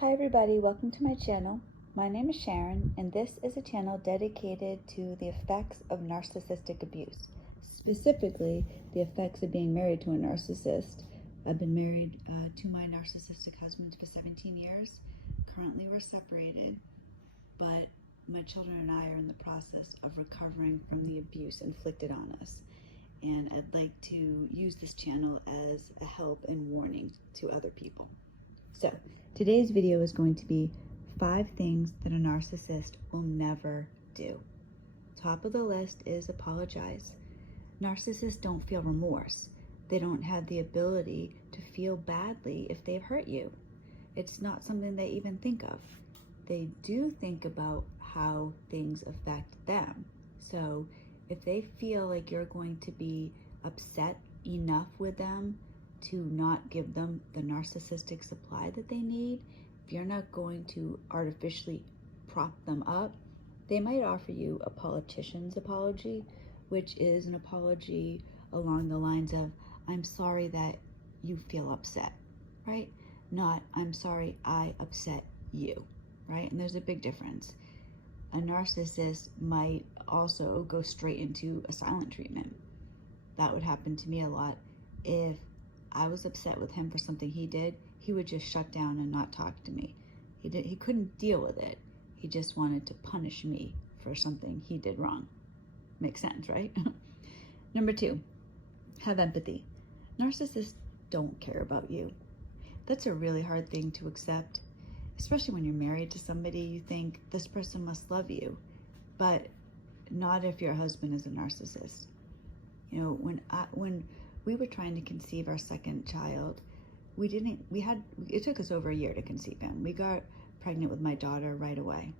Hi everybody, welcome to my channel. My name is Sharon and this is a channel dedicated to the effects of narcissistic abuse. Specifically, the effects of being married to a narcissist. I've been married to my narcissistic husband for 17 years. Currently we're separated, but my children and I are in the process of recovering from the abuse inflicted on us. And I'd like to use this channel as a help and warning to other people. So today's video is going to be 5 things that a narcissist will never do. Top of the list is apologize. Narcissists don't feel remorse. They don't have the ability to feel badly if they've hurt you. It's not something they even think of. They do think about how things affect them. So if they feel like you're going to be upset enough with them to not give them the narcissistic supply that they need, if you're not going to artificially prop them up, they might offer you a politician's apology, which is an apology along the lines of, I'm sorry that you feel upset, right? Not, I'm sorry I upset you, right? And there's a big difference. A narcissist might also go straight into a silent treatment. That would happen to me a lot. If I was upset with him for something he did, he would just shut down and not talk to me. He couldn't deal with it. He just wanted to punish me for something he did wrong. Makes sense, right? Number 2, have empathy. Narcissists don't care about you. That's a really hard thing to accept, especially when you're married to somebody. You think this person must love you, but not if your husband is a narcissist. You know, when we were trying to conceive our second child, it took us over a year to conceive him. We got pregnant with my daughter right away.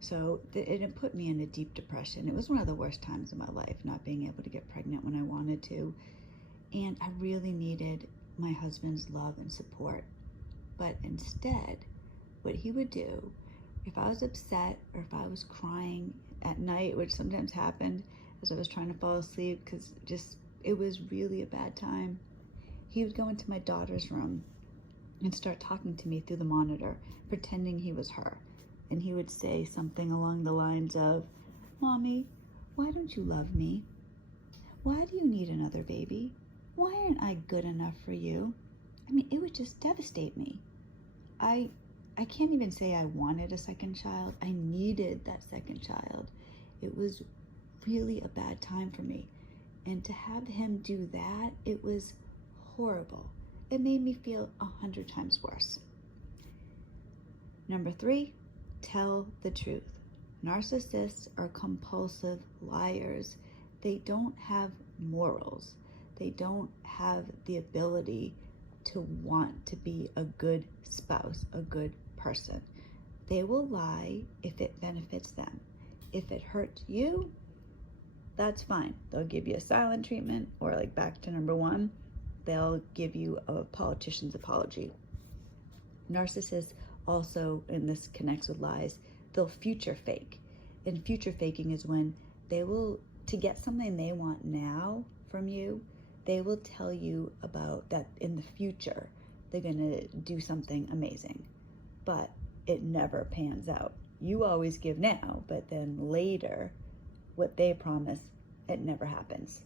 So it put me in a deep depression. It was one of the worst times in my life, not being able to get pregnant when I wanted to. And I really needed my husband's love and support. But instead, what he would do, if I was upset or if I was crying at night, which sometimes happened as I was trying to fall asleep because it was really a bad time, he would go into my daughter's room and start talking to me through the monitor, pretending he was her. And he would say something along the lines of, Mommy, why don't you love me? Why do you need another baby? Why aren't I good enough for you? I mean, it would just devastate me. I can't even say I wanted a second child. I needed that second child. It was really a bad time for me. And to have him do that, it was horrible. It made me feel 100 times worse. Number 3, tell the truth. Narcissists are compulsive liars. They don't have morals. They don't have the ability to want to be a good spouse, a good person. They will lie if it benefits them. If it hurts you, that's fine. They'll give you a silent treatment, or like back to number 1, they'll give you a politician's apology. Narcissists also, and this connects with lies, they'll future fake. And future faking is when they will, to get something they want now from you, they will tell you about that in the future they're gonna do something amazing, but it never pans out. You always give now, but then later, what they promise, it never happens.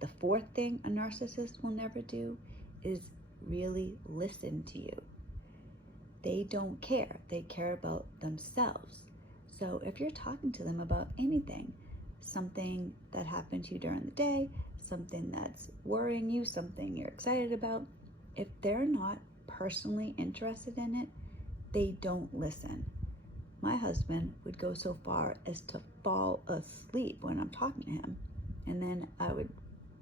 The 4th thing a narcissist will never do is really listen to you. They don't care. They care about themselves. So if you're talking to them about anything, something that happened to you during the day, something that's worrying you, something you're excited about, if they're not personally interested in it, they don't listen. My husband would go so far as to fall asleep when I'm talking to him. And then I would,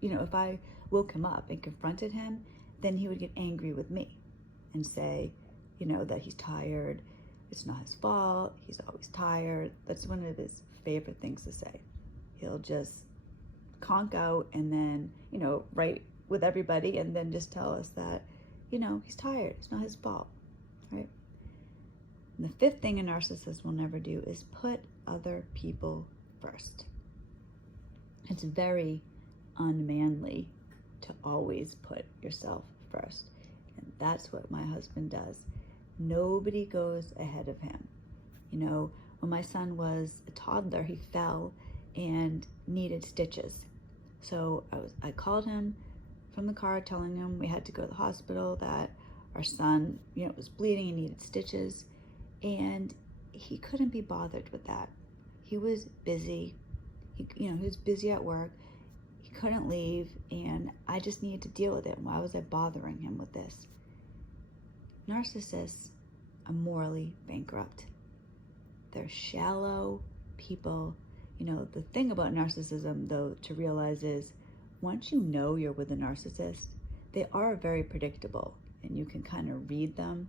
if I woke him up and confronted him, then he would get angry with me and say, that he's tired. It's not his fault. He's always tired. That's one of his favorite things to say. He'll just conk out and then, right with everybody, and then just tell us that, he's tired. It's not his fault, right? And the 5th thing a narcissist will never do is put other people first. It's very unmanly to always put yourself first. And that's what my husband does. Nobody goes ahead of him. You know, when my son was a toddler, he fell and needed stitches. So I called him from the car telling him we had to go to the hospital, that our son, was bleeding and needed stitches. And he couldn't be bothered with that. He was busy. He was busy at work. He couldn't leave, and I just needed to deal with it. Why was I bothering him with this? Narcissists are morally bankrupt. They're shallow people. The thing about narcissism, though, to realize is once you know you're with a narcissist, they are very predictable and you can kind of read them.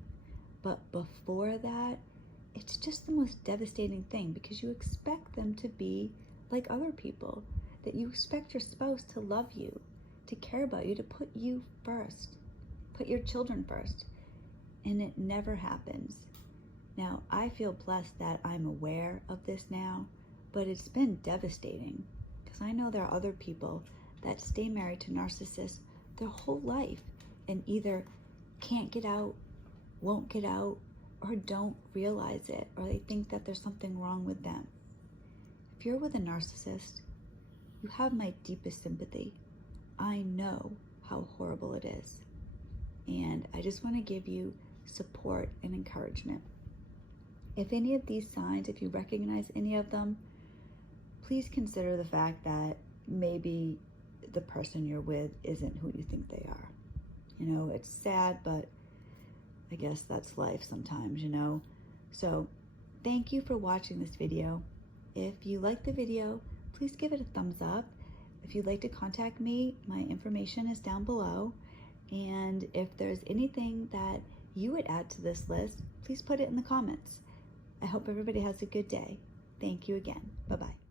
But before that, it's just the most devastating thing, because you expect them to be like other people, that you expect your spouse to love you, to care about you, to put you first, put your children first, and it never happens. Now, I feel blessed that I'm aware of this now, but it's been devastating, because I know there are other people that stay married to narcissists their whole life and either can't get out, won't get out, or don't realize it, or they think that there's something wrong with them. If you're with a narcissist, you have my deepest sympathy. I know how horrible it is. And I just want to give you support and encouragement. If any of these signs, if you recognize any of them, please consider the fact that maybe the person you're with isn't who you think they are. It's sad, but I guess that's life sometimes, So thank you for watching this video. If you like the video, please give it a thumbs up. If you'd like to contact me, my information is down below. And if there's anything that you would add to this list, please put it in the comments. I hope everybody has a good day. Thank you again. Bye-bye.